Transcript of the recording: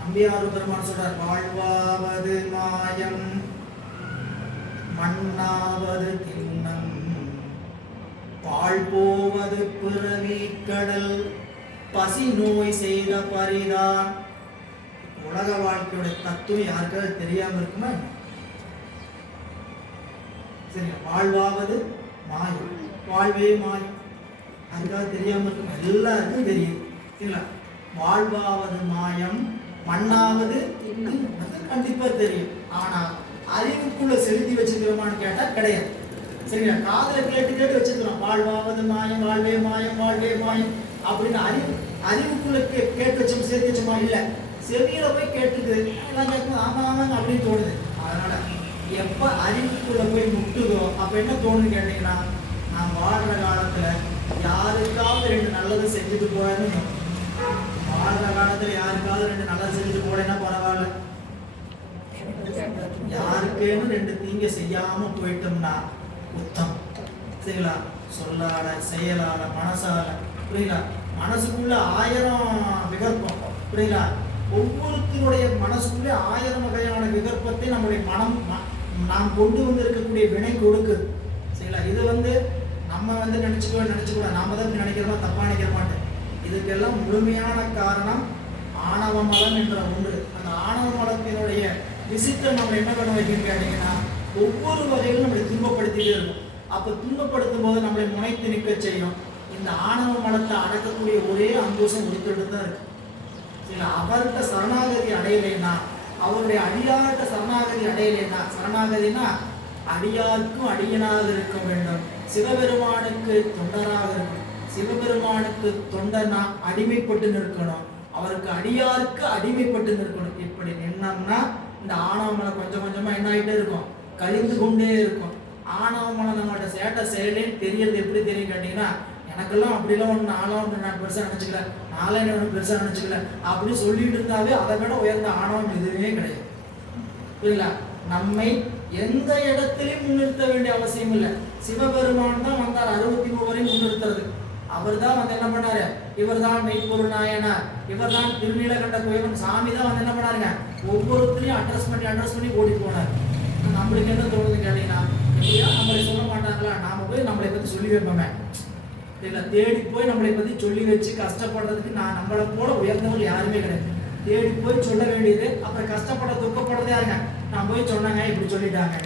நம்பியார் பெருமான் சொல்றார், வாழ்வாவது மாயம் மண்ணாவது திண்ணம் பால் போவது பிறவி கடல் பசி நோய் செய்த பரிதான். உலக வாழ்க்கையோட தத்துவம் யாருக்காவது தெரியாம இருக்குமா? சரி, வாழ்வாவது மாயம், வாழ்வே மாயம், அதுக்காக தெரியாம இருக்குமா? எல்லாருக்கும் தெரியும். சரிங்களா? வாழ்வாவது மாயம் மண்ணாவது கண்டிப்பா தெரியும். ஆனா அறிவுக்குள்ள செலுத்தி வச்சுக்கிறோமான்னு கேட்டா கிடையாது. சரிங்களா? காதல கேட்டு கேட்டு வச்சுக்கிறோம், வாழ்வாவது மாயம், வாழ்வே மாயம், வாழ்வே மாயம் அப்படின்னு அறிவுக்குள்ள கேட்டு வச்சோம், சேர்த்து வச்சோமா? இல்ல, செவியில போய் கேட்டுக்குது, எல்லாம் கேட்கும், ஆமா ஆமாங்க அப்படின்னு தோணுது. அதனால எப்ப அறிவுக்குள்ள போய் முட்டுதோ அப்ப என்ன தோணுன்னு கேட்டீங்கன்னா, நான் வாழ்ற காலத்துல யாருக்காவது 2 நல்லது செஞ்சுட்டு போறேன்னு, வாழ்ற காலத்துல யாருக்காவது 2 நல்லது செஞ்சுட்டு போறேன்னா பரவாயில்ல, யாருக்கேன்னு 2 தீங்க செய்யாம போயிட்டோம்னா உத்தம். சரிங்களா? சொல்லால, செயலால, மனசால, புரியுங்களா? மனசுக்குள்ள 1000 விகற்பம், புரியுங்களா? ஒவ்வொருத்தருடைய மனசுக்குள்ளே 1000 வகையான விகற்பத்தை நம்முடைய மனம் நாம் கொண்டு வந்து இருக்கக்கூடிய வினை கொடுக்குது. சரிங்களா? இது நம்ம நினைச்சுக்கூட நாம தான் நினைக்கிறோமா, தப்பா நினைக்கிற மாட்டேன். இதுக்கெல்லாம் முழுமையான காரணம் ஆணவ மலம் என்ற ஒன்று. அந்த ஆணவ மலத்தினுடைய விசித்திரம் நம்ம என்ன பண்ண வைக்கணும்னு கேட்டீங்கன்னா, ஒவ்வொரு வகையிலும் நம்மளை துன்பப்படுத்திட்டே இருக்கும். அப்ப துன்பப்படுத்தும் போது நம்மளை முனைத்து நிற்க செய்யும். இந்த ஆணவ மலத்தை அடக்கக்கூடிய ஒரே அங்குசம் ஒருத்தருக்கு தான் இருக்கு. சரிங்களா? அவர்கிட்ட சரணாகதி அடையலைன்னா, அவருடைய அடியார்கிட்ட சரணாகதி அடையலைன்னா, சரணாகதினா அடியாருக்கும் அடியனாக இருக்க வேண்டும், சிவபெருமானுக்கு தொண்டராக இருக்கணும், சிவபெருமானுக்கு தொண்டனா அடிமைப்பட்டு நிற்கணும், அவருக்கு அடியாருக்கு அடிமைப்பட்டு நிற்கணும். இப்படி நின்னோம்னா இந்த ஆணவமலை கொஞ்சம் கொஞ்சமா என்ன ஆகிட்டே இருக்கும், கழிந்து கொண்டே இருக்கும். ஆணவமலை நம்மகிட்ட சேட்டை செயலேன்னு தெரியறது எப்படி தெரியும் கேட்டீங்கன்னா, எனக்கெல்லாம் அப்படிலாம் ஒன்று ஆணவம் நான் பெருசாக நினச்சிக்கல, நாளே ஒன்று பெருசாக நினச்சிக்கல அப்படின்னு சொல்லிட்டு இருந்தாவே அதை விட உயர்ந்த ஆணவம் எதுவுமே கிடையாது. புரியல? நம்மை எந்த இடத்திலையும் முன்னிறுத்த வேண்டிய அவசியம் இல்லை. சிவபெருமான் தான் வந்தார் 63 வரை முன்னிறுத்துறது. அவர் தான் வந்து என்ன பண்ணாரு, இவர் தான் மெய்ப்பொருள் நாயனார், இவர் தான் திருநீலகண்ட கோயிலும் சாமி தான் வந்து என்ன பண்ணாருங்க, ஒவ்வொருத்தரையும் அட்ரஸ் பண்ணி ஓடி போனார். நம்மளுக்கு என்ன தோணுது கேட்டீங்கன்னா, எப்படியா நம்மளை சொல்ல மாட்டாங்களா, நாம போய் நம்மளை பத்தி சொல்லி வைப்போமே, இல்லை தேடி போய் நம்மளை பத்தி சொல்லி வச்சு கஷ்டப்படுறதுக்கு நம்மளை போல உயர்ந்தவங்க யாருமே கிடையாது. தேடி போய் சொல்ல வேண்டியது, அப்புறம் கஷ்டப்பட துக்கப்படுறது யாருங்க, நான் போய் சொன்னாங்க இப்படி சொல்லிட்டாங்க.